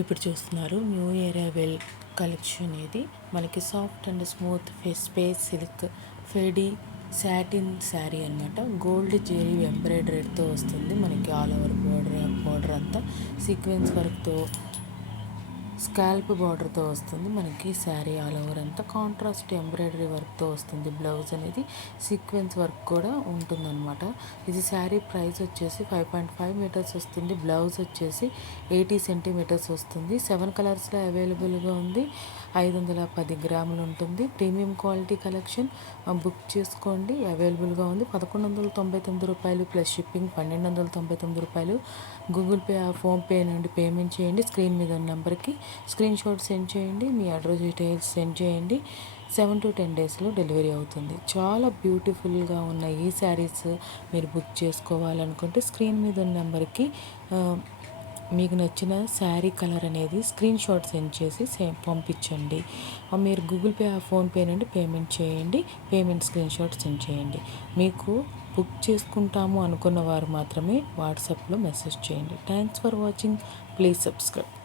ఇప్పుడు చూస్తున్నారు new area collection. ఇది మనకి soft and smooth space silk ఫెడీ సాటిన్ శారీ అనమాట. గోల్డ్ జెరీ ఎంబ్రాయిడరీతో వస్తుంది. మనకి ఆల్ ఓవర్ బోర్డర్ అంతా సీక్వెన్స్ వర్క్తో స్కాల్ప్ బార్డర్తో వస్తుంది. మనకి శారీ ఆల్ ఓవర్ అంతా కాంట్రాస్ట్ ఎంబ్రాయిడరీ వర్క్తో వస్తుంది. బ్లౌజ్ అనేది సీక్వెన్స్ వర్క్ కూడా ఉంటుందన్నమాట. ఇది శారీ ప్రైస్ వచ్చేసి 5.5 మీటర్స్ వస్తుంది. బ్లౌజ్ వచ్చేసి 80 సెంటీమీటర్స్ వస్తుంది. 7 కలర్స్లో అవైలబుల్గా ఉంది. 510 గ్రాములు ఉంటుంది. Premium quality collection. బుక్ చేసుకోండి, అవైలబుల్గా ఉంది. 1199 రూపాయలు ప్లస్ షిప్పింగ్ 1299 రూపాయలు. గూగుల్ పే ఫోన్పే నుండి పేమెంట్ చేయండి. స్క్రీన్ మీద ఉన్న నెంబర్కి స్క్రీన్ షాట్ సెండ్ చేయండి. మీ అడ్రస్ డీటెయిల్స్ సెండ్ చేయండి. 7 to 10 డేస్లో డెలివరీ అవుతుంది. చాలా బ్యూటిఫుల్గా ఉన్న ఈ శారీస్ మీరు బుక్ చేసుకోవాలనుకుంటే స్క్రీన్ మీద ఉన్న నెంబర్కి మీకు నచ్చిన శారీ కలర్ అనేది స్క్రీన్ షాట్ సెండ్ చేసి పంపించండి. మీరు గూగుల్ పే ఫోన్పే నుండి పేమెంట్ చేయండి. పేమెంట్ స్క్రీన్ షాట్ సెండ్ చేయండి. మీకు బుక్ చేసుకుంటాము అనుకున్న వారు మాత్రమే వాట్సాప్లో మెసేజ్ చేయండి. Thanks for watching. Please subscribe.